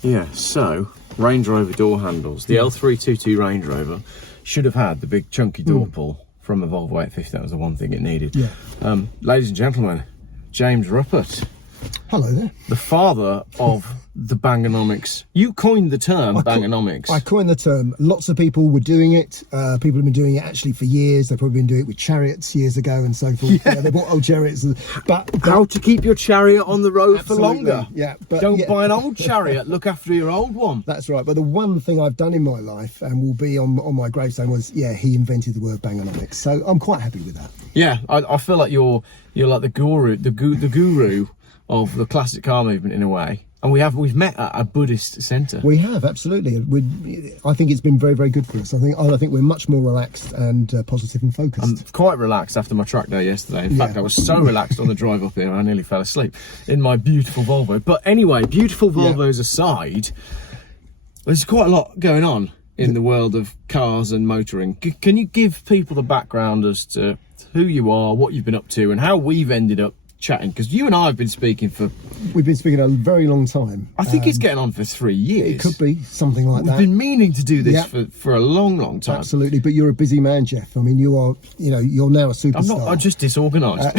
Yeah, so Range Rover door handles. The L322 Range Rover should have had the big chunky door pull from a Volvo 850. That was the one thing it needed. Yeah. Ladies and gentlemen, James Ruppert. Hello there. The father of the Bangernomics. You coined the term Bangernomics. I coined the term. Lots of people were doing it. People have been doing it actually for years. They've probably been doing it with chariots years ago and so forth. Yeah. They bought old chariots. But how to keep your chariot on the road for longer. Yeah, but don't buy an old chariot. Look after your old one. That's right. But the one thing I've done in my life and will be on my gravestone was, he invented the word Bangernomics. So I'm quite happy with that. Yeah, I feel like you're like the guru of the classic car movement in a way, and we've met at a Buddhist centre. We have, absolutely. I think it's been very, very good for us. I think we're much more relaxed and positive and focused. I'm quite relaxed after my track day yesterday. In fact, I was so relaxed on the drive up here, I nearly fell asleep in my beautiful Volvo. But anyway, beautiful Volvos aside, there's quite a lot going on in the world of cars and motoring. Can you give people the background as to who you are, what you've been up to, and how we've ended up chatting? Because you and I have been speaking we've been speaking a very long time. I think it's getting on for 3 years. It could be something like that. We've been meaning to do this for a long time. Absolutely. But you're a busy man, Geoff. I mean, you're now a superstar. I'm just disorganised.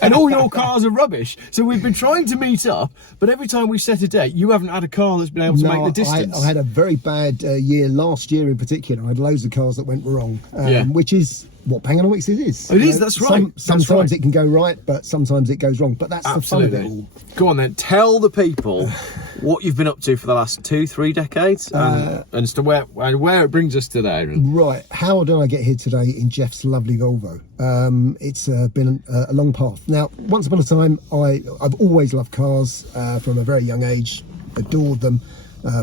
And all your cars are rubbish. So we've been trying to meet up, but every time we set a date, you haven't had a car that's been able to make the distance. I had a very bad year last year in particular. I had loads of cars that went wrong, which is what Bangernomics is. It is, that's right. Sometimes it can go right, but sometimes it goes wrong. But that's the fun of it all. Go on then, tell the people what you've been up to for the last 2-3 decades, and as to where it brings us today. Right, how did I get here today in Geoff's lovely Volvo? It's been a long path. Now, once upon a time, I've always loved cars from a very young age, adored them.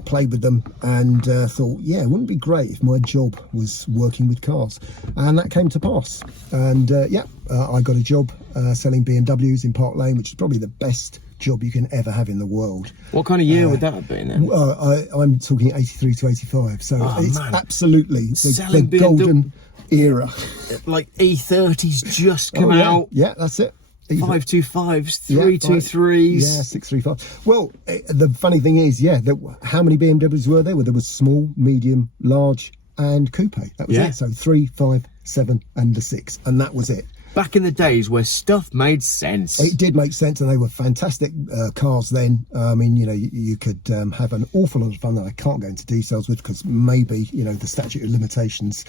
Played with them and thought, it wouldn't be great if my job was working with cars, and that came to pass. And I got a job selling BMWs in Park Lane, which is probably the best job you can ever have in the world. What kind of year would that have been then? I'm talking 83 to 85, so it's absolutely the golden era. Like E30s just come out. Yeah, that's it. 525s, 323s. Yeah, 635. Well, the funny thing is, how many BMWs were there? Well, there was small, medium, large, and coupe. That was it. So 3, 5, 7, and the 6, and that was it. Back in the days where stuff made sense. It did make sense, and they were fantastic cars then. I mean, you could have an awful lot of fun that I can't go into details with, because maybe, the statute of limitations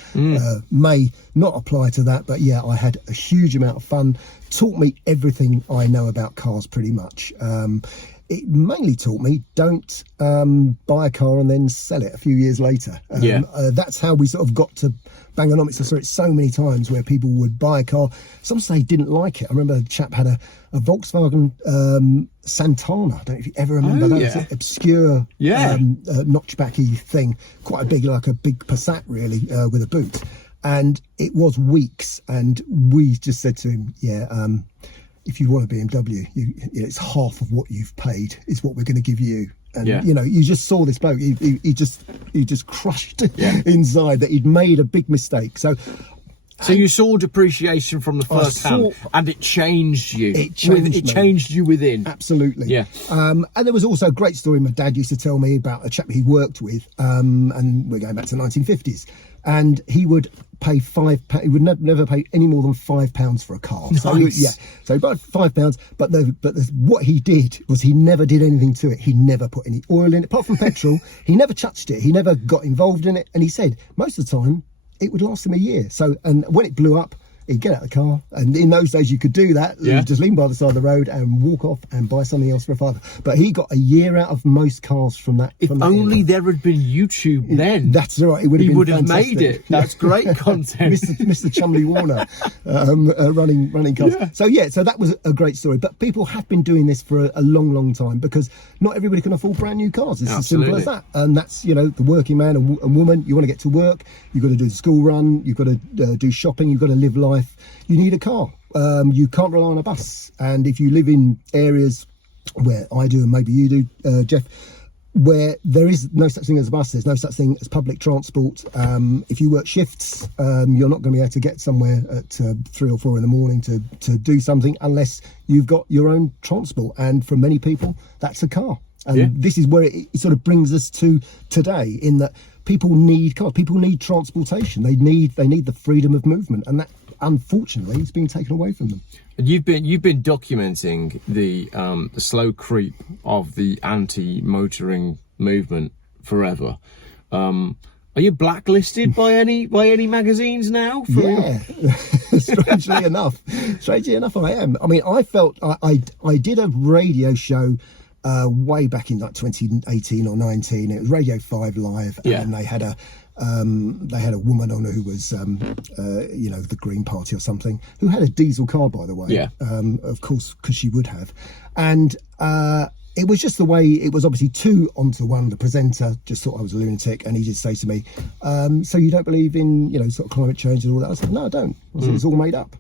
may not apply to that. But I had a huge amount of fun. Taught me everything I know about cars pretty much. It mainly taught me don't buy a car and then sell it a few years later. That's how we sort of got to Bangernomics. I saw it so many times where people would buy a car. Some say didn't like it. I remember a chap had a Volkswagen Santana. I don't know if you ever remember that. It's an obscure notchbacky thing. Quite a big, like a big Passat really, with a boot. And it was weeks, and we just said to him, if you want a BMW, it's half of what you've paid is what we're going to give you. And you just saw this bloke. He just crushed inside that he'd made a big mistake. So you saw depreciation from the first hand, and it changed you. It changed you within. Absolutely. Yeah. And there was also a great story my dad used to tell me about a chap he worked with, and we're going back to the 1950s. And he would pay £5. He would never pay any more than £5 for a car. Nice. So he bought £5. But what he did was he never did anything to it. He never put any oil in it, apart from petrol. He never touched it. He never got involved in it. And he said most of the time it would last him a year. So, and when it blew up, he'd get out of the car, and in those days you could do that. You just lean by the side of the road and walk off and buy something else for a fiver. But he got a year out of most cars from that. If only there had been YouTube then. That's right. It would have been fantastic. He would have made it. That's great content. Mr. Chumley Warner running cars. Yeah. So that was a great story. But people have been doing this for a long time, because not everybody can afford brand new cars. It's as simple as that. And that's, the working man and woman. You want to get to work. You've got to do the school run. You've got to do shopping. You've got to live life. You need a car. You can't rely on a bus. And if you live in areas where I do, and maybe you do, Geoff, where there is no such thing as a bus, there's no such thing as public transport. If you work shifts, you're not going to be able to get somewhere at 3 or 4 in the morning to do something unless you've got your own transport. And for many people, that's a car. And this is where it sort of brings us to today, in that people need cars, people need transportation, they need the freedom of movement, and that unfortunately is being taken away from them. And you've been documenting the slow creep of the anti-motoring movement forever. Are you blacklisted by any magazines now? Yeah, strangely enough, I am. I mean, I felt I did a radio show way back in like 2018 or 19. It was Radio 5 Live, and they had a woman on who was the Green Party or something, who had a diesel car, by the way. Of course, because she would have, and it was just the way it was. Obviously 2 onto 1. The presenter just thought I was a lunatic, and he just say to me, so you don't believe in sort of climate change and all that? I said, no, I don't. I said, it's all made up.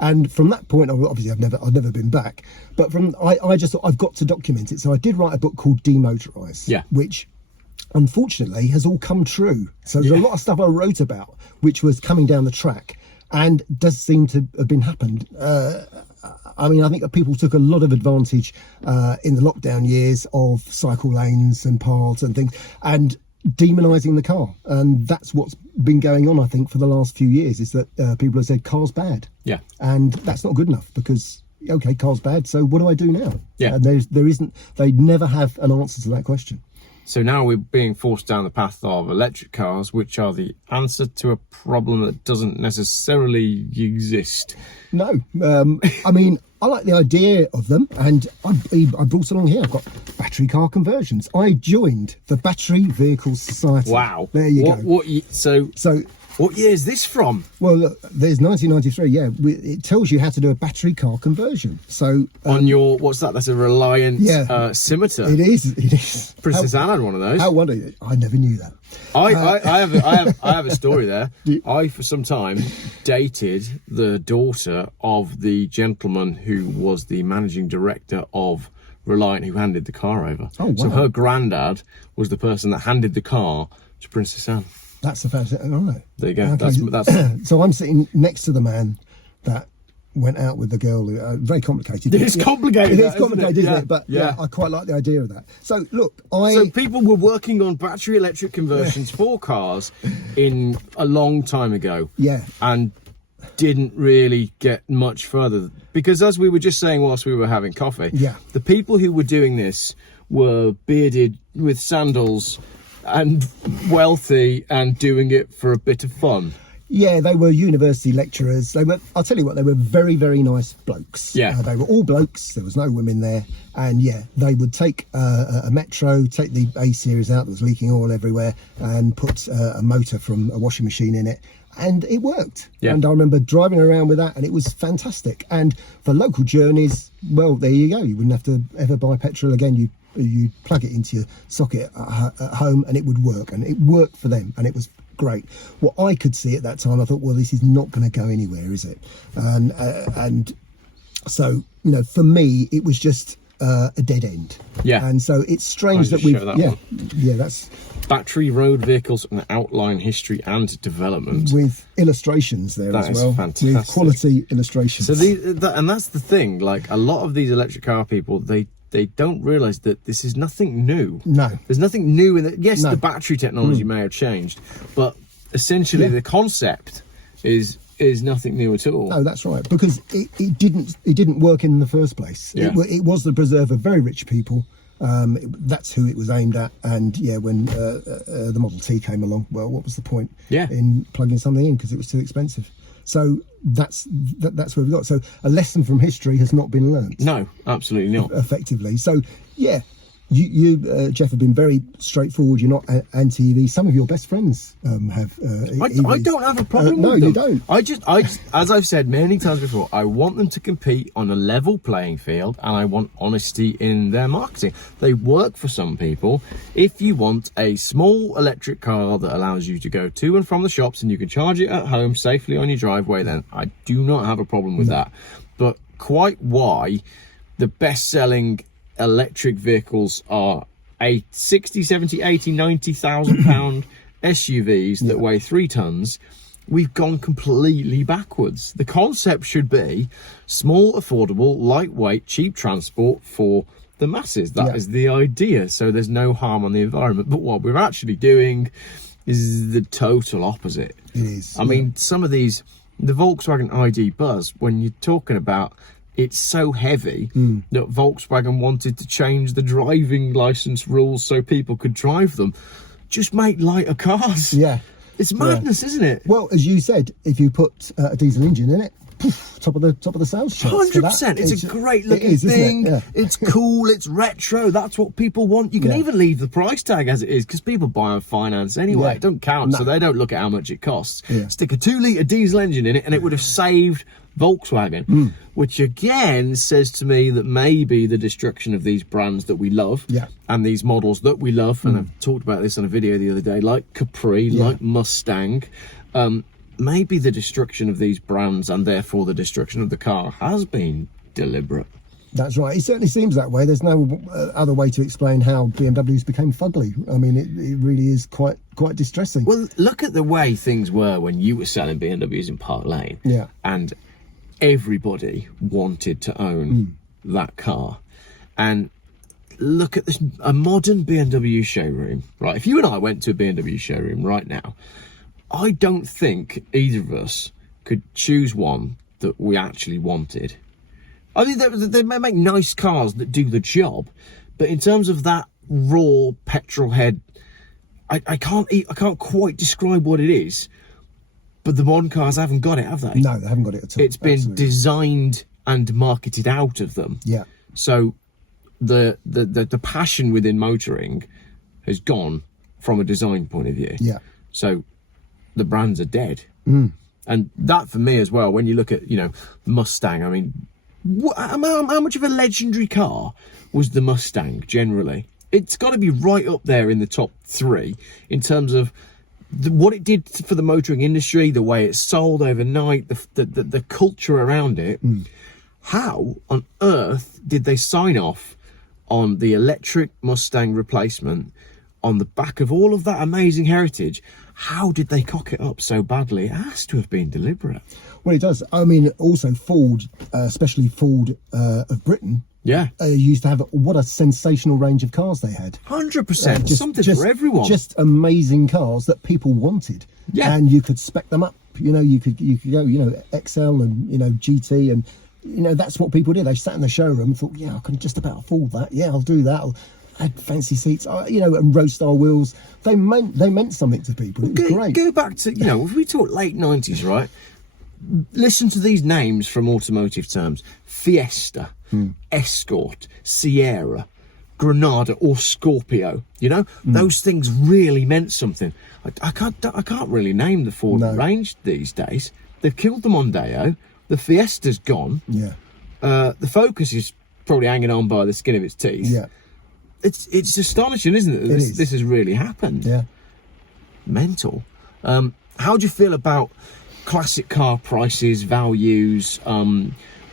And from that point, obviously I've never been back, but I just thought I've got to document it. So I did write a book called Demotorise, which unfortunately has all come true. So there's a lot of stuff I wrote about which was coming down the track, and does seem to have been happened. I mean, I think that people took a lot of advantage in the lockdown years of cycle lanes and paths and things, and demonising the car. And that's what's been going on, I think, for the last few years, is that people have said car's bad. Yeah. And that's not good enough, because, okay, car's bad, so what do I do now? Yeah. And they never have an answer to that question. So now we're being forced down the path of electric cars, which are the answer to a problem that doesn't necessarily exist. No, I mean, I like the idea of them, and I brought along here, I've got battery car conversions. I joined the Battery Vehicle Society. Wow. There you go. So what year is this from? Well, look, there's 1993, it tells you how to do a battery car conversion. So on your, what's that? That's a Reliant Scimitar. It is. Princess Anne had one of those. How wonderful. I never knew that. I have a story there. I, for some time, dated the daughter of the gentleman who was the managing director of Reliant, who handed the car over. Oh, wow. So her granddad was the person that handed the car to Princess Anne. That's a fantastic. All right. There you go. Okay. That's So I'm sitting next to the man that went out with the girl. Very complicated. It's complicated. It is complicated, isn't it? But I quite like the idea of that. So look, So people were working on battery electric conversions for cars in a long time ago. Yeah. And didn't really get much further, because as we were just saying whilst we were having coffee, the people who were doing this were bearded with sandals and wealthy and doing it for a bit of fun. Yeah, they were university lecturers. I'll tell you what, they were very, very nice blokes. Yeah. They were all blokes. There was no women there. And they would take a Metro, take the A series out that was leaking oil everywhere, and put a motor from a washing machine in it. And it worked. Yeah. And I remember driving around with that, and it was fantastic. And for local journeys, well, there you go. You wouldn't have to ever buy petrol again. You plug it into your socket at home, and it would work. And it worked for them, and it was great. What I could see at that time, I thought, well, this is not going to go anywhere, is it? And so, for me, it was just a dead end. Yeah. And so it's strange that we've that's Battery Road Vehicles, an Outline, History and Development, with illustrations there as well. Fantastic. With quality illustrations. So and that's the thing, like a lot of these electric car people, they don't realise that this is nothing new. No. There's nothing new in it. Yes, the battery technology may have changed, but essentially the concept is nothing new at all. No, that's right, because it didn't work in the first place. Yeah. It was the preserve of very rich people. That's who it was aimed at. And when the Model T came along, well, what was the point in plugging something in, because it was too expensive? So that's where we got. So a lesson from history has not been learnt. No, absolutely not. Effectively. So you Geoff, have been very straightforward. You're not anti-EV. Some of your best friends have EVs. I don't have a problem with them. No, you don't. I just, as I've said many times before, I want them to compete on a level playing field, and I want honesty in their marketing. They work for some people. If you want a small electric car that allows you to go to and from the shops and you can charge it at home safely on your driveway, then I do not have a problem with that. But quite why the best-selling electric vehicles are 60, 70, 80, 90,000 pound SUVs that weigh 3 tons, we've gone completely backwards. The concept should be small, affordable, lightweight, cheap transport for the masses. That is the idea. So there's no harm on the environment. But what we're actually doing is the total opposite. It is. I mean, some of these, the Volkswagen ID Buzz, when you're talking about it's so heavy that Volkswagen wanted to change the driving license rules so people could drive them. Just make lighter cars. Yeah. It's madness, isn't it? Well, as you said, if you put a diesel engine in it, poof, top of the sales charts. 100%. It's a great looking thing. Yeah. It's cool. It's retro. That's what people want. You can even leave the price tag as it is because people buy on finance anyway. It don't count, so they don't look at how much it costs. Stick a 2-litre diesel engine in it, and it would have saved Volkswagen, which again says to me that maybe the destruction of these brands that we love and these models that we love, and I've talked about this on a video the other day, like Capri, like Mustang, maybe the destruction of these brands and therefore the destruction of the car has been deliberate. That's right. It certainly seems that way. There's no other way to explain how BMWs became fugly. I mean, it really is quite distressing. Well, look at the way things were when you were selling BMWs in Park Lane. Yeah. And everybody wanted to own that car. And look at this, a modern BMW showroom, right? If you and I went to a BMW showroom right now, I don't think either of us could choose one that we actually wanted. I mean, they may make nice cars that do the job, but in terms of that raw petrol head, I can't quite describe what it is. But the modern cars haven't got it, have they? No, they haven't got it at all. It's been designed and marketed out of them. Yeah. So the passion within motoring has gone from a design point of view. Yeah. So the brands are dead. And that for me as well, when you look at, Mustang, I mean, how much of a legendary car was the Mustang generally? It's got to be right up there in the top 3 in terms of what it did for the motoring industry, the way it sold overnight, the culture around it. How on earth did they sign off on the electric Mustang replacement on the back of all of that amazing heritage? How did they cock it up so badly? It has to have been deliberate. Well, it does. I mean, also Ford, especially Ford of Britain, used to have what a sensational range of cars they had. 100%. Something for everyone. Just amazing cars that people wanted. Yeah. And you could spec them up. You could go, XL and, GT and, that's what people did. They sat in the showroom and thought, I can just about afford that. Yeah, I'll do that. I'll add fancy seats, and road style wheels. They meant something to people. It was great. Go back to, if we talk late 90s, right? Listen to these names from automotive terms: Fiesta, Escort, Sierra, Granada, or Scorpio. Those things really meant something. I can't really name the Ford range these days. They've killed the Mondeo. The Fiesta's gone. Yeah. The Focus is probably hanging on by the skin of its teeth. Yeah. It's astonishing, isn't it? This has really happened. Yeah. Mental. How do you feel about classic car prices, values?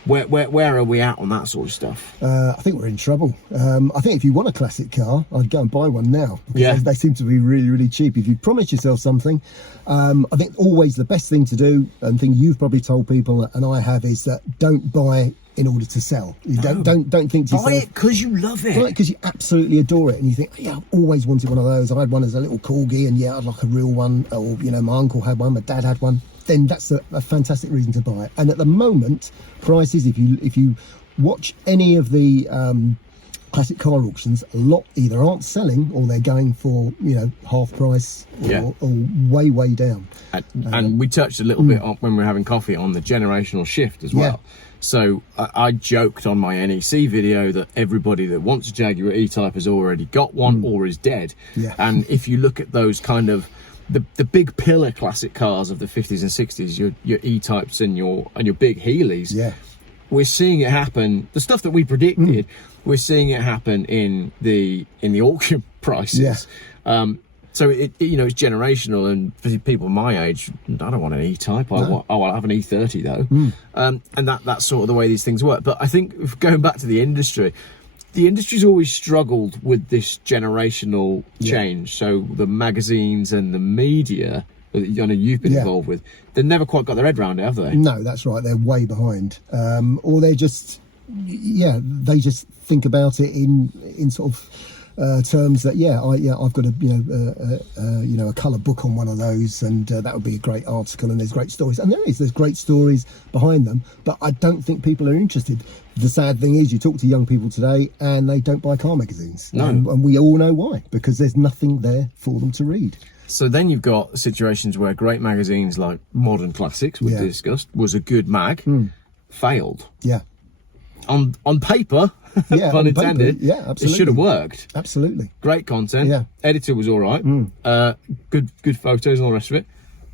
Where are we at on that sort of stuff? I think we're in trouble. I think if you want a classic car, I'd go and buy one now. Because they seem to be really, really cheap. If you promise yourself something, I think always the best thing to do, and thing you've probably told people, and I have, is that don't buy in order to sell. You don't think to yourself, buy it because you love it. Buy it because you absolutely adore it, and you think, I've always wanted one of those. I had one as a little corgi, and I'd like a real one. Or my uncle had one, my dad had one. Then that's a fantastic reason to buy it. And at the moment, prices, if you watch any of the classic car auctions, a lot either aren't selling or they're going for half price or way down. And we touched a little bit on, when we were having coffee, on the generational shift as well. So I joked on my NEC video that everybody that wants a Jaguar E-Type has already got one or is dead. And if you look at those kind of the big pillar classic cars of the 50s and 60s, your E-Types and your big Healeys, we're seeing it happen. The stuff that we predicted, we're seeing it happen in the auction prices. So it's generational, and for people my age, I don't want an E-Type. I'll have an E30 though. And that's sort of the way these things work. But I think going back to the industry's always struggled with this generational change. So the magazines and the media that you've been involved with, they've never quite got their head around it, have they? No, that's right. They're way behind, or they're just yeah, they just think about it in sort of terms that I've got a colour book on one of those, and that would be a great article, and there's great stories, and there's great stories behind them, but I don't think people are interested. The sad thing is, you talk to young people today and they don't buy car magazines. No. And we all know why, because there's nothing there for them to read. So then you've got situations where great magazines like Modern Classics, we discussed, was a good mag, failed. Yeah. On paper, Yeah, pun on paper, intended, yeah, it absolutely. should have worked. Absolutely. Great content. Yeah. Editor was all right. Good photos and all the rest of it.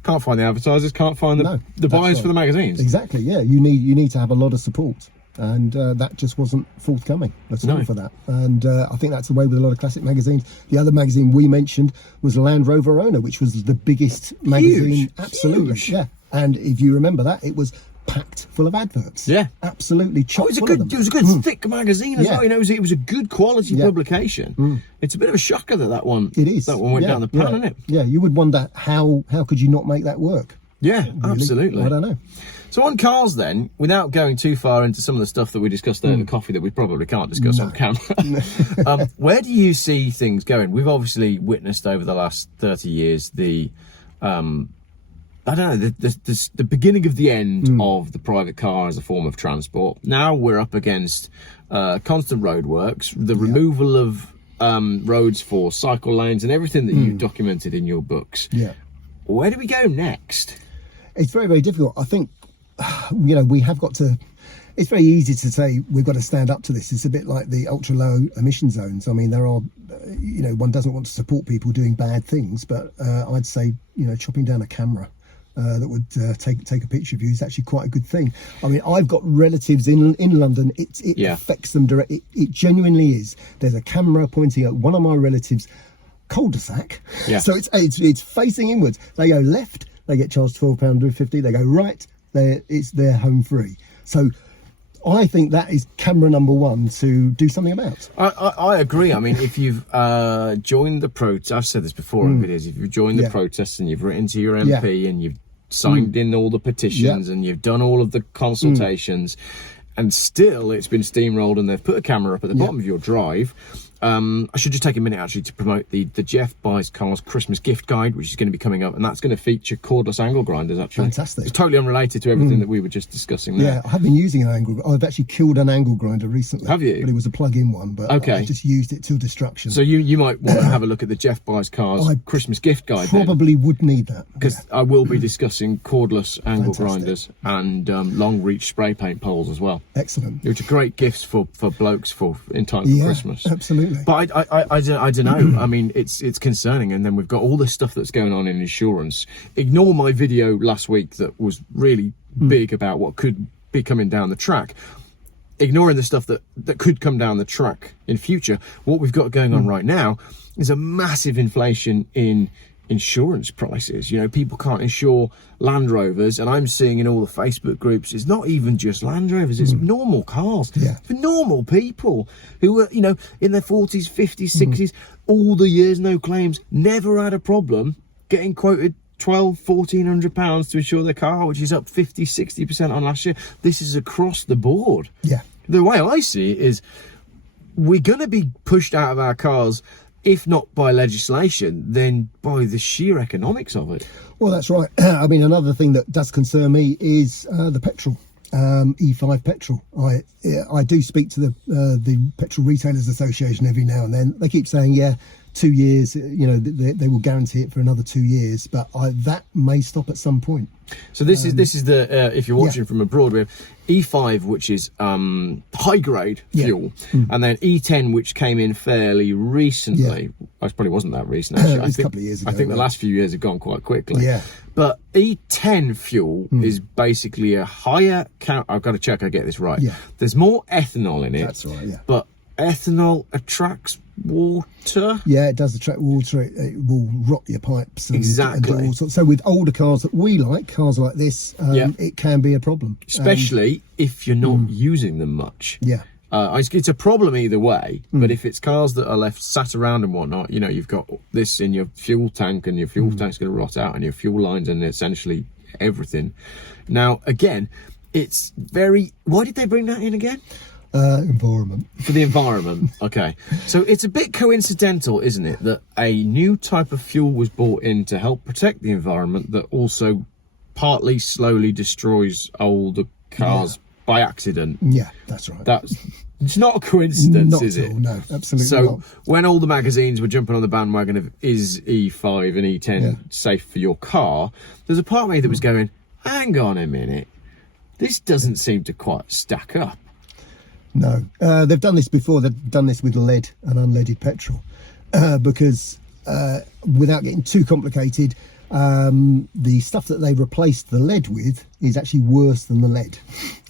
Can't find the advertisers. Can't find the buyers for the magazines. Exactly. Yeah. You need to have a lot of support, and that just wasn't forthcoming at all for that. And I think that's the way with a lot of classic magazines. The other magazine we mentioned was Land Rover Owner, which was the biggest magazine. Huge, absolutely. huge. Yeah. And if you remember that, it was packed full of adverts. Yeah. Absolutely chock full of them. It was a good thick magazine as Yeah. well. You know, it was a good quality publication. It's a bit of a shocker that one It is. that one went down the pan, isn't it? Yeah. You would wonder how could you not make that work? Yeah, Really? absolutely. I don't know. So on cars then, without going too far into some of the stuff that we discussed over coffee that we probably can't discuss on camera, where do you see things going? We've obviously witnessed over the last 30 years the I don't know, the beginning of the end of the private car as a form of transport. Now we're up against constant roadworks, the removal of roads for cycle lanes and everything that you've documented in your books. Yeah. Where do we go next? It's very, very difficult. I think, we have got to, it's very easy to say we've got to stand up to this. It's a bit like the ultra low emission zones. I mean, there are, one doesn't want to support people doing bad things, but I'd say, chopping down a camera that would take a picture of you is actually quite a good thing. I mean, I've got relatives in London. It affects them directly. It genuinely is. There's a camera pointing at one of my relatives' cul-de-sac. Yeah. So it's facing inwards. They go left, they get charged £12.50. They go right, it's their home free. So I think that is camera number one to do something about. I agree. I mean, if you've joined the protest, I've said this before in videos, if you've joined the protests and you've written to your MP and you've signed in all the petitions and you've done all of the consultations and still it's been steamrolled and they've put a camera up at the bottom of your drive, I should just take a minute actually to promote the Geoff Buys Cars Christmas gift guide, which is going to be coming up, and that's going to feature cordless angle grinders actually. Fantastic. It's totally unrelated to everything that we were just discussing there. Yeah, I have been using an angle. I've actually killed an angle grinder recently. Have you? But it was a plug-in one, but I just used it till destruction. So you might want to have a look at the Geoff Buys Cars Christmas gift guide. Probably would need that. Because I will be discussing cordless angle grinders and long reach spray paint poles as well. Excellent. Which are great gifts for blokes in time for Christmas. Absolutely. But I don't know. I mean, it's concerning. And then we've got all this stuff that's going on in insurance. Ignore my video last week that was really big about what could be coming down the track. Ignoring the stuff that could come down the track in future, what we've got going on right now is a massive inflation in insurance prices. People can't insure Land Rovers, and I'm seeing in all the Facebook groups, it's not even just Land Rovers, it's normal cars for normal people who are, in their 40s, 50s, 60s, all the years, no claims, never had a problem getting quoted £1,200-1,400 to insure their car, which is up 50-60% on last year. This is across the board. The way I see it is we're going to be pushed out of our cars, if not by legislation, then by the sheer economics of it. Well, that's right. I mean, another thing that does concern me is the petrol, E5 petrol. I do speak to the Petrol Retailers Association every now and then. They keep saying, 2 years, they will guarantee it for another 2 years, but that may stop at some point. So this is the if you're watching from abroad, we have E5, which is high grade fuel, and then E10, which came in fairly recently. It probably wasn't that recent actually. I think a couple of years ago. I think the last few years have gone quite quickly. But E10 fuel is basically a higher count. I've got to check I get this right. There's more ethanol in it. That's right. But ethanol attracts water. It does attract water. It will rot your pipes and exactly. And so with older cars that we like, cars like this, it can be a problem, especially if you're not using them much. It's a problem either way, but if it's cars that are left sat around and whatnot, you've got this in your fuel tank and your fuel tank's going to rot out and your fuel lines and essentially everything. Now again, it's very, why did they bring that in again? Environment. For the environment, okay. So it's a bit coincidental, isn't it, that a new type of fuel was brought in to help protect the environment that also partly slowly destroys older cars by accident. Yeah, that's right. It's not a coincidence, Not is at it? all, no, absolutely So not. when all the magazines were jumping on the bandwagon of is E5 and E10 safe for your car, there's a part of me that was going, hang on a minute, this doesn't seem to quite stack up. No, they've done this before. They've done this with lead and unleaded petrol because without getting too complicated, the stuff that they replaced the lead with is actually worse than the lead.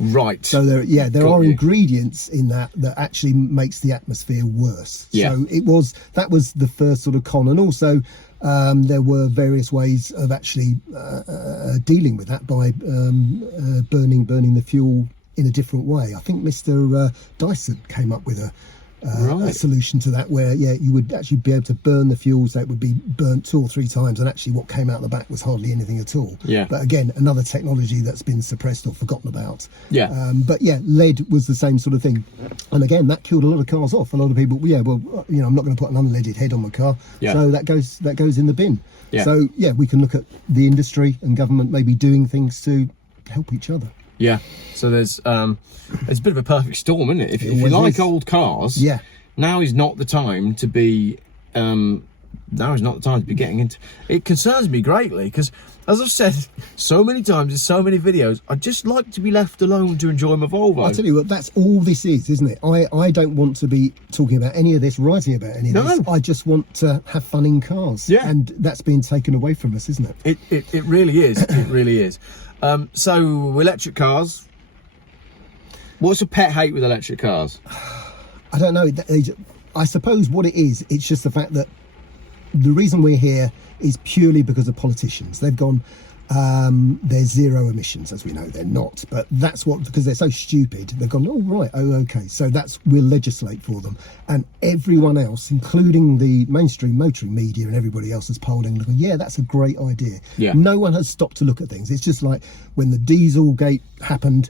Right. So there are ingredients in that actually makes the atmosphere worse. Yeah. So that was the first sort of con, and also there were various ways of actually dealing with that by burning the fuel in a different way. I think Mr. Dyson came up with a solution to that, where you would actually be able to burn the fuel so it would be burnt 2 or 3 times, and actually what came out the back was hardly anything at all. Yeah. But again, another technology that's been suppressed or forgotten about. Yeah. But lead was the same sort of thing, and again that killed a lot of cars off. A lot of people, I'm not going to put an unleaded head on my car, so that goes in the bin. Yeah. So we can look at the industry and government maybe doing things to help each other. Yeah, so there's a bit of a perfect storm, isn't it? If you like old cars, now is not the time to be getting into. It concerns me greatly because, as I've said so many times in so many videos, I'd just like to be left alone to enjoy my Volvo. I'll tell you what, that's all this is, isn't it? I don't want to be talking about any of this, writing about any of this. I just want to have fun in cars. Yeah. And that's being taken away from us, isn't it? It really is. It really is. So electric cars. What's a pet hate with electric cars? I don't know. I suppose what it is, it's just the fact that the reason we're here is purely because of politicians. They've gone, they're zero emissions, as we know they're not, but that's because they're so stupid. They've gone, okay, so we'll legislate for them, and everyone else, including the mainstream motoring media and everybody else, is polling, looking, that's a great idea. No one has stopped to look at things. It's just like when the Dieselgate happened,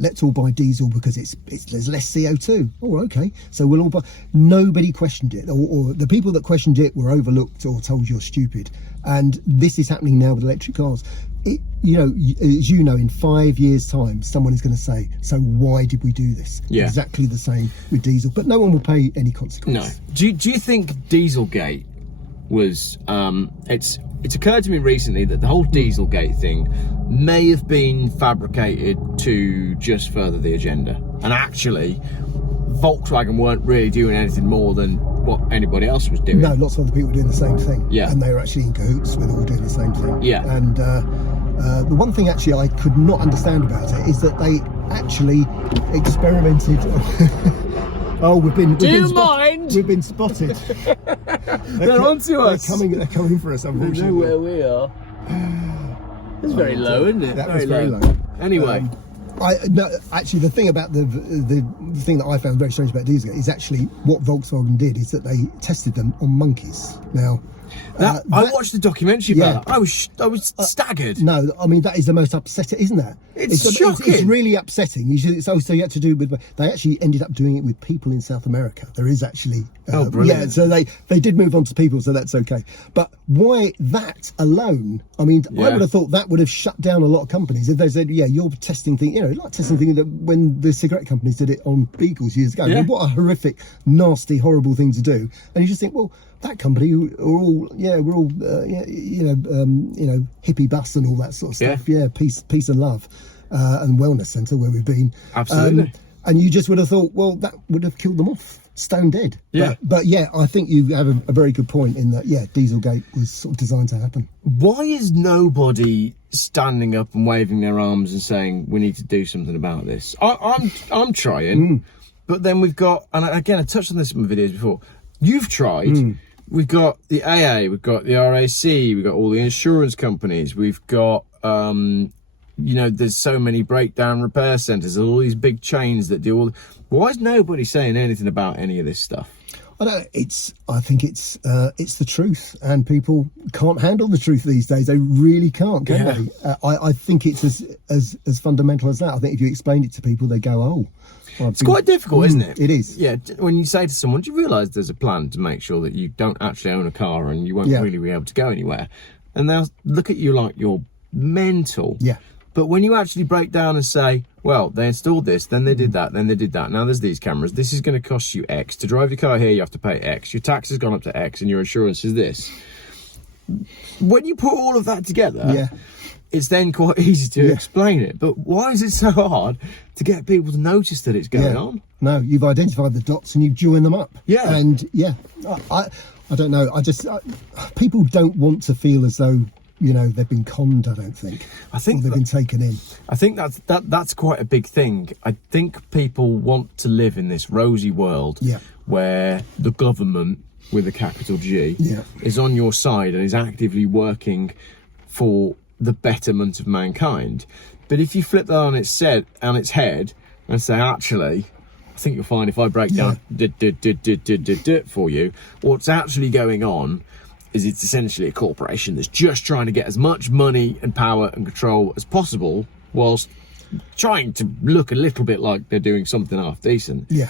let's all buy diesel because there's less CO2. Okay, so we'll all buy. Nobody questioned it, or the people that questioned it were overlooked or told you're stupid. And this is happening now with electric cars. As you know, in 5 years' time, someone is going to say, so why did we do this? Exactly the same with diesel, but no one will pay any consequence. No. Do you think Dieselgate was it's occurred to me recently that the whole Dieselgate thing may have been fabricated to just further the agenda, and actually Volkswagen weren't really doing anything more than what anybody else was doing. No, lots of other people were doing the same thing. Yeah. And they were actually in cahoots with all doing the same thing. Yeah. And the one thing actually I could not understand about it is that they actually experimented. We've been spotted. They're onto us. They're coming for us, unfortunately. They know where we are. It's very low, isn't it? That was very low. Anyway. Actually, the thing about the thing that I found very strange about Dieselgate is actually what Volkswagen did is that they tested them on monkeys. Now, I watched the documentary about that. I was staggered. No, I mean that is the most upsetting, isn't that? It's shocking. It's really upsetting. So you had to do with. They actually ended up doing it with people in South America. There is actually. Brilliant. Yeah, so they did move on to people, so that's okay. But why that alone? I mean, I would have thought that would have shut down a lot of companies if they said, you're testing things. Like testing things that when the cigarette companies did it on beagles years ago. I mean, what a horrific, nasty, horrible thing to do. And you just think, well, that company are all, we're all, hippie bus and all that sort of stuff. Yeah, peace and love, and wellness centre where we've been. Absolutely. And you just would have thought, well, that would have killed them off, stone dead. Yeah. But I think you have a very good point in that. Dieselgate was sort of designed to happen. Why is nobody standing up and waving their arms and saying we need to do something about this? I'm trying, but then we've got, and again I touched on this in my videos before. You've tried. We've got the AA, we've got the RAC, we've got all the insurance companies, we've got, there's so many breakdown repair centres, all these big chains that do all. Why is nobody saying anything about any of this stuff? I think it's the truth, and people can't handle the truth these days. They really can't, can they? I think it's as fundamental as that. I think if you explain it to people, they go, It's quite difficult, isn't it? It is. Yeah, when you say to someone, do you realise there's a plan to make sure that you don't actually own a car and you won't really be able to go anywhere? And they'll look at you like you're mental. Yeah. But when you actually break down and say, well, they installed this, then they did that, then they did that. Now there's these cameras. This is going to cost you X. To drive your car here, you have to pay X. Your tax has gone up to X and your insurance is this. When you put all of that together, it's then quite easy to explain it. But why is it so hard to get people to notice that it's going on? No, you've identified the dots and you've joined them up. Yeah. And I don't know. People don't want to feel as though, you know, they've been conned, I don't think. I think or they've been taken in. I think that's quite a big thing. I think people want to live in this rosy world where the government, with a capital G, is on your side and is actively working for the betterment of mankind. But if you flip that on its head and say, actually, I think you'll find if I break down for you, what's actually going on is it's essentially a corporation that's just trying to get as much money and power and control as possible whilst trying to look a little bit like they're doing something half decent. Yeah.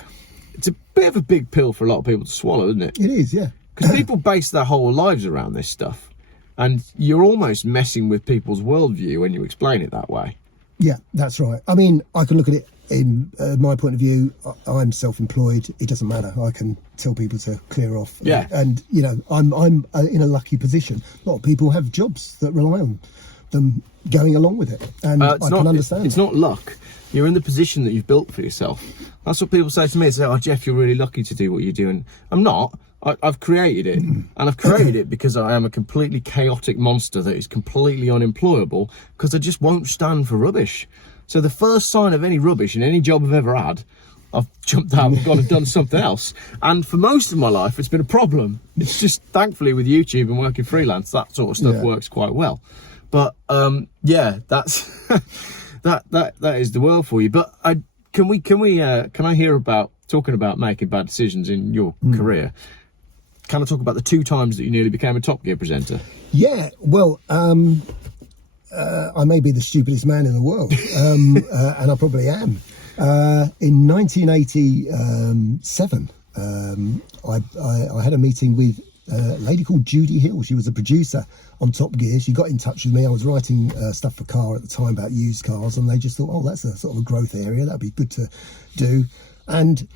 It's a bit of a big pill for a lot of people to swallow, isn't it? It is, yeah. Because people base their whole lives around this stuff. And you're almost messing with people's worldview when you explain it that way. Yeah, that's right. I mean, I can look at it in my point of view. I'm self-employed. It doesn't matter. I can tell people to clear off. Yeah. And you know, I'm in a lucky position. A lot of people have jobs that rely on them going along with it, and I can understand. It's not luck. You're in the position that you've built for yourself. That's what people say to me. They say, "Oh, Geoff, you're really lucky to do what you're doing." I'm not. I've created it, and I've created it because I am a completely chaotic monster that is completely unemployable because I just won't stand for rubbish. So the first sign of any rubbish in any job I've ever had, I've jumped out and gone and done something else. And for most of my life, it's been a problem. It's just, thankfully, with YouTube and working freelance, that sort of stuff works quite well. But yeah, that's that is the world for you. But can I hear about talking about making bad decisions in your career? Can I talk about the 2 times that you nearly became a Top Gear presenter? Yeah, well, I may be the stupidest man in the world, and I probably am. In 1987, I had a meeting with a lady called Judy Hill. She was a producer on Top Gear. She got in touch with me. I was writing stuff for Car at the time about used cars, and they just thought, oh, that's a sort of a growth area. That'd be good to do. And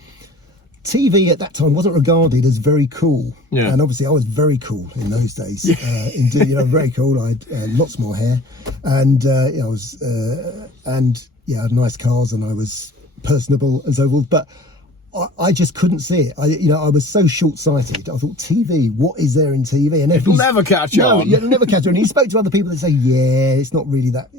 TV at that time wasn't regarded as very cool, and obviously I was very cool in those days. Indeed, very cool. I had lots more hair, and I was, I had nice cars, and I was personable and so forth. But I just couldn't see it. I was so short-sighted. I thought, TV, what is there in TV? And it'll never catch on. No, you'll never catch on. You spoke to other people that say, yeah, it's not really that,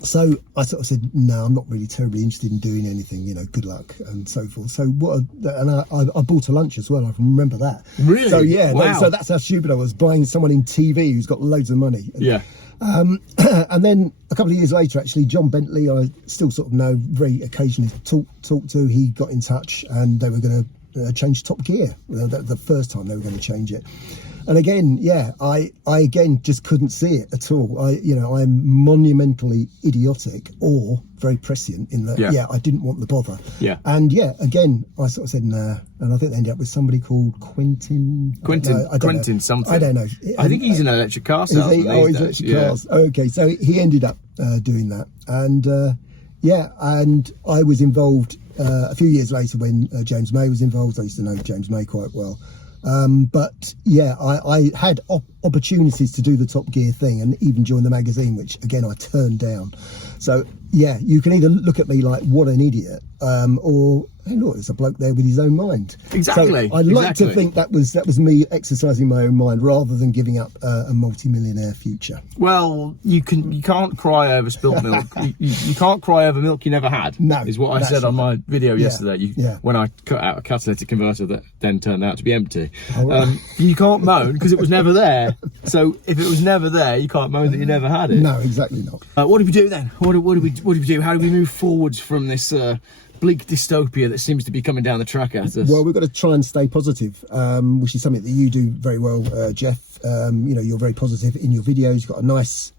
So I sort of said, no, I'm not really terribly interested in doing anything, good luck and so forth. So I bought a lunch as well. I can remember that. Really? So yeah, wow. So that's how stupid I was, buying someone in TV who's got loads of money. Yeah. And then a couple of years later, actually, John Bentley, I still sort of know very occasionally talk to. He got in touch, and they were going to change Top Gear. The first time they were going to change it. And again, I again just couldn't see it at all. I'm monumentally idiotic or very prescient in that. I didn't want the bother. Yeah. And again, I sort of said nah, and I think they ended up with somebody called Quentin something. I don't know. I think he's an electric car salesman. He's electric cars. Okay, so he ended up doing that, and and I was involved a few years later when James May was involved. I used to know James May quite well. But I had opportunities to do the Top Gear thing and even join the magazine, which again I turned down. So you can either look at me like what an idiot, or hey, look, there's a bloke there with his own mind. Exactly. So I'd like to think that was me exercising my own mind rather than giving up a multi-millionaire future. Well, you can't cry over spilt milk. you can't cry over milk you never had. No, is what I said on my video yesterday. When I cut out a catalytic converter that then turned out to be empty. You can't moan because it was never there. So if it was never there, you can't moan that you never had it. No, exactly not. What do we do then? What do we do? How do we move forwards from this bleak dystopia that seems to be coming down the track at us. Well, we've got to try and stay positive, which is something that you do very well, Geoff. You know, you're very positive in your videos. You've got a nice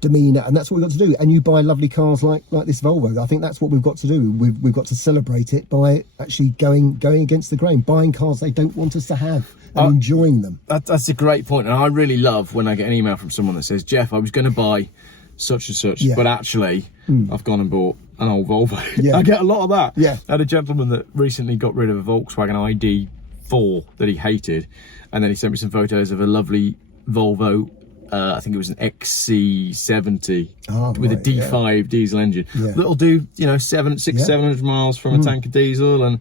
demeanour, and that's what we've got to do. And you buy lovely cars like this Volvo. I think that's what we've got to do. We've got to celebrate it by actually going against the grain, buying cars they don't want us to have, and enjoying them. That's a great point, and I really love when I get an email from someone that says, Geoff, I was going to buy such and such, but actually I've gone and bought an old Volvo. I get a lot of that. I had a gentleman that recently got rid of a Volkswagen ID4 that he hated, and then he sent me some photos of a lovely Volvo, I think it was an XC70 with a D5 diesel engine that'll do, you know, 700 miles from a tank of diesel. And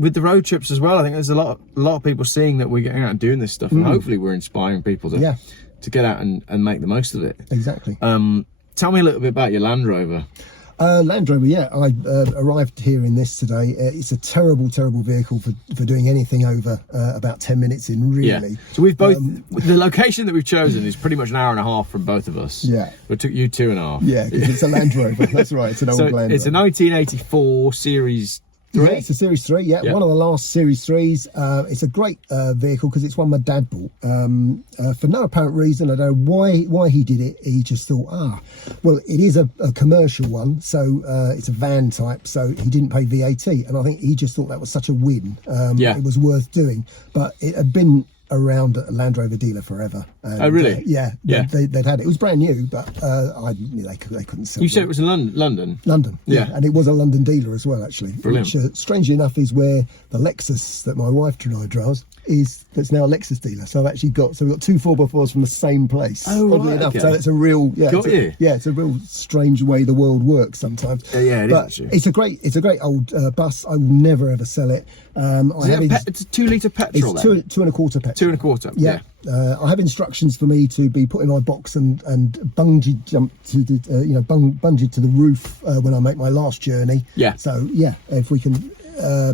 with the road trips as well, I think there's a lot of people seeing that we're getting out and doing this stuff, and hopefully we're inspiring people to get out and make the most of it. Exactly. Tell me a little bit about your Land Rover. Land Rover, I arrived here in this today. It's a terrible vehicle for doing anything over about 10 minutes in, really. So we've both, the location that we've chosen is pretty much an hour and a half from both of us. It took you 2.5. Because it's a Land Rover. That's right, it's an old Land Rover. It's a 1984 Series 3? Yeah, it's a Series 3, one of the last Series 3s. It's a great vehicle because it's one my dad bought. For no apparent reason, I don't know why he did it. He just thought, well, it is a commercial one, so it's a van type, so he didn't pay VAT. And I think he just thought that was such a win. It was worth doing. But it had been around a Land Rover dealer forever. And, oh, really? They'd had it. It was brand new, but they couldn't sell it. You said it was in London? London, and it was a London dealer as well, actually. Brilliant. Which, strangely enough, is where the Lexus that my wife drives that's now a Lexus dealer. So I've actually got 2 4x4s from the same place. Oh, oddly enough. So it's a real it's a real strange way the world works sometimes. It but is actually. It's a great old bus. I will never ever sell it. It's a 2 litre petrol. It's 2.25 petrol. 2.25. Yeah. I have instructions for me to be put in my box and bungee jump to the bungee to the roof when I make my last journey. So if we can,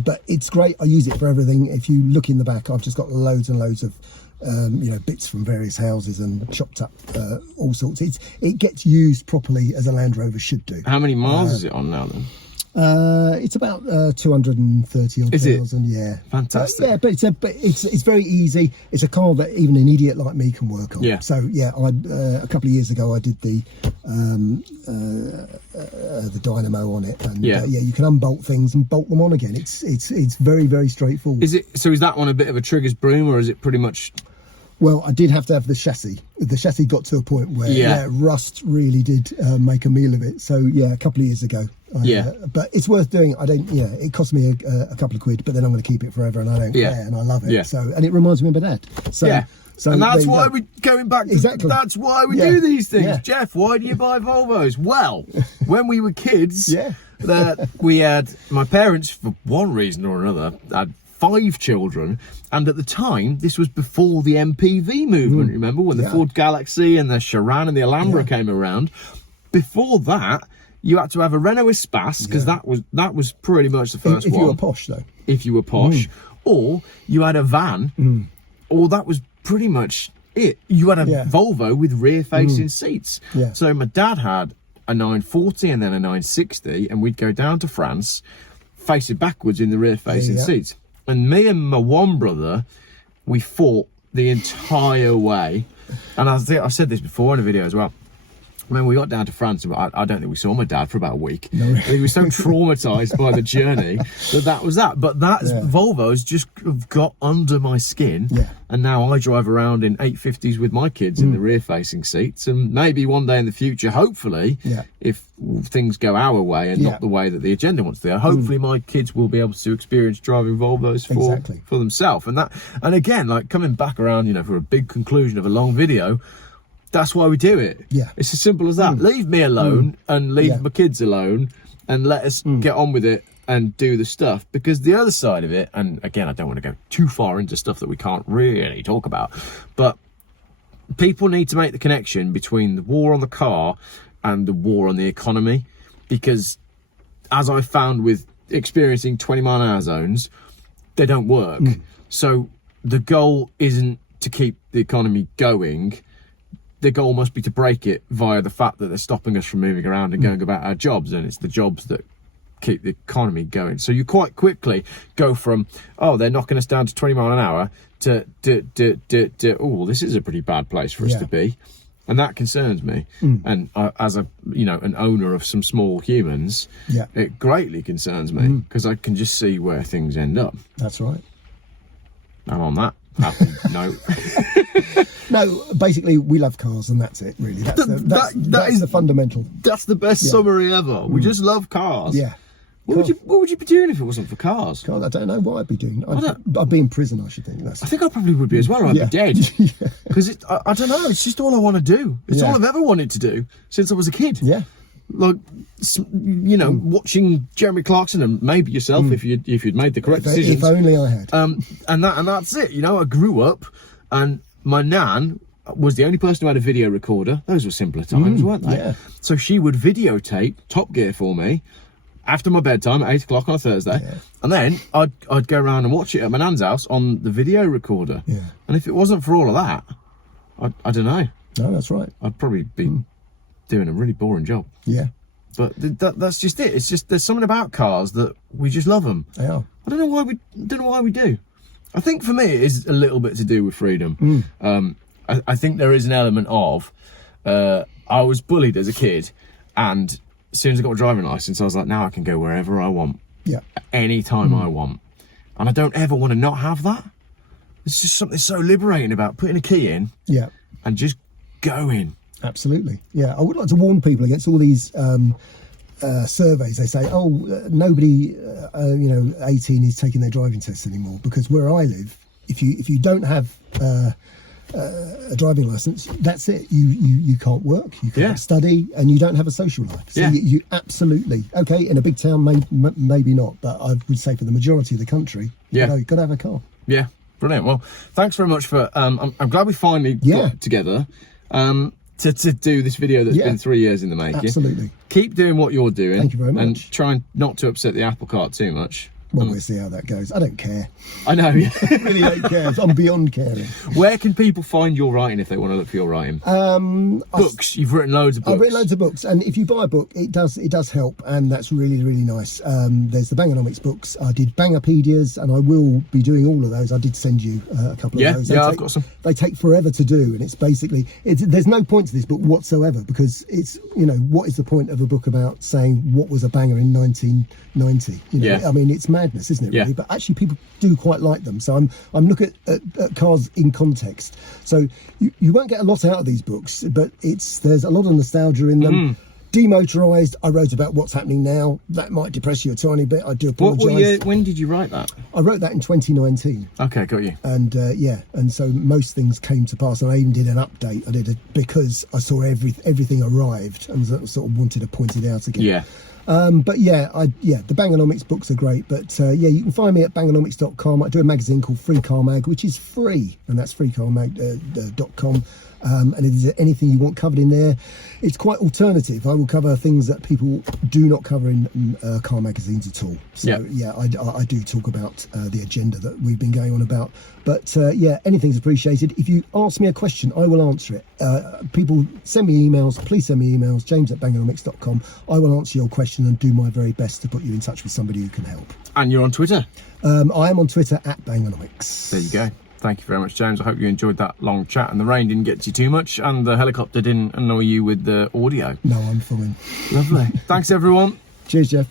but it's great. I use it for everything. If you look in the back, I've just got loads and loads of bits from various houses and chopped up all sorts. It gets used properly as a Land Rover should do. How many miles is it on now then? It's about 230 odd thousand. Yeah, fantastic. But it's very easy. It's a car that even an idiot like me can work on. So a couple of years ago I did the dynamo on it, and you can unbolt things and bolt them on again. It's very straightforward. Is that one a bit of a trigger's broom, or is it pretty much? Well, I did have to have the chassis. The chassis got to a point where rust really did make a meal of it. So a couple of years ago. But it's worth doing. It cost me a couple of quid, but then I'm going to keep it forever, and I don't care, and I love it. So, and it reminds me of my dad. So and that's why we're going back to, that's why we do these things. Geoff, why do you buy Volvos? Well, when we were kids, that we had, my parents, for one reason or another, had 5 children, and at the time this was before the MPV movement. Remember when the Ford Galaxy and the Charan and the Alhambra came around? Before that, you had to have a Renault Espace, because that was pretty much the first one. If you were posh, though. If you were posh, or you had a van, or that was pretty much it. You had a Volvo with rear-facing seats. So my dad had a 940 and then a 960, and we'd go down to France, facing backwards in the rear-facing seats. And me and my one brother, we fought the entire way. And I've said this before in a video as well. When we got down to France, I don't think we saw my dad for about a week. No. He was so traumatised by the journey that was that. But that Volvo's just got under my skin. And now I drive around in 850s with my kids in the rear-facing seats. And maybe one day in the future, hopefully, if things go our way and not the way that the agenda wants to go, hopefully my kids will be able to experience driving Volvos for themselves. And again, like coming back around, for a big conclusion of a long video, that's why we do it. It's as simple as that. Leave me alone and leave my kids alone, and let us get on with it and do the stuff. Because the other side of it, and again, I don't want to go too far into stuff that we can't really talk about, but people need to make the connection between the war on the car and the war on the economy. Because as I found with experiencing 20-mile-an-hour zones, they don't work. So the goal isn't to keep the economy going. The goal must be to break it via the fact that they're stopping us from moving around and going about our jobs, and it's the jobs that keep the economy going. So you quite quickly go from, oh, they're knocking us down to 20 mile an hour to oh, this is a pretty bad place for us to be. And that concerns me. And as a, an owner of some small humans, it greatly concerns me because I can just see where things end up. That's right. And on that happy note. No, basically, we love cars, and that's it. Really, that's the fundamental. That's the best summary ever. We just love cars. Yeah. What would you be doing if it wasn't for cars? God, I don't know what I'd be doing. I'd be in prison, I should think. I think I probably would be as well, or I'd be dead. Because I don't know, it's just all I want to do. It's all I've ever wanted to do since I was a kid. Yeah. Like, watching Jeremy Clarkson and maybe yourself if you'd made the correct decisions. If only I had. And that's it. I grew up, and my nan was the only person who had a video recorder. Those were simpler times, weren't they? Yeah. So she would videotape Top Gear for me after my bedtime at 8 o'clock on a Thursday. Yeah. And then I'd go around and watch it at my nan's house on the video recorder. Yeah. And if it wasn't for all of that, I don't know. No, that's right. I'd probably be doing a really boring job. Yeah. But that's just it. It's just there's something about cars that we just love them. They are. I don't know why we do. I think for me it is a little bit to do with freedom. I think there is an element of I was bullied as a kid, and as soon as I got a driving license, I was like, now I can go wherever I want. Yeah. Any time I want. And I don't ever want to not have that. There's just something so liberating about putting a key in. Yeah. And just going. Absolutely. Yeah. I would like to warn people against all these surveys. They say, nobody, 18 is taking their driving tests anymore, because where I live, if you don't have a driving license, that's it. You can't work, you can't study, and you don't have a social life. So you absolutely, in a big town, maybe not, but I would say for the majority of the country, you've got to have a car. Yeah, brilliant. Well, thanks very much for. I'm glad we finally got together to do this video that's been 3 years in the making. Absolutely. Keep doing what you're doing. Thank you very much. And trying not to upset the apple cart too much. Well, we'll see how that goes. I don't care. I know. I really don't care. I'm beyond caring. Where can people find your writing if they want to look for your writing? Books. You've written loads of books. I've written loads of books, and if you buy a book, it does help, and that's really, really nice. There's the Bangernomics books. I did Bangerpedias, and I will be doing all of those. I did send you a couple of those. I've got some. They take forever to do, and it's basically there's no point to this book whatsoever, because it's what is the point of a book about saying what was a banger in 1990? I mean, it's madness, isn't it? Really? But actually, people do quite like them. So I'm looking at cars in context. So you won't get a lot out of these books, but there's a lot of nostalgia in them. Demotorized, I wrote about what's happening now. That might depress you a tiny bit. I do apologise. When did you write that? I wrote that in 2019. Okay, got you. And and so most things came to pass, and I even did an update. I did it because I saw everything arrived, and sort of wanted to point it out again. Yeah. But the Bangernomics books are great. But you can find me at bangenromics.com. I do a magazine called Free Car Mag, which is free, and that's freecarmag.com. And if there's anything you want covered in there, it's quite alternative. I will cover things that people do not cover in car magazines at all. So I do talk about the agenda that we've been going on about. But anything's appreciated. If you ask me a question, I will answer it. People send me emails. Please send me emails. James@bangernomics.com. I will answer your question and do my very best to put you in touch with somebody who can help. And you're on Twitter? I am on Twitter @Bangernomics. There you go. Thank you very much, James. I hope you enjoyed that long chat, and the rain didn't get to you too much, and the helicopter didn't annoy you with the audio. No, I'm fine. Lovely. Thanks, everyone. Cheers, Geoff.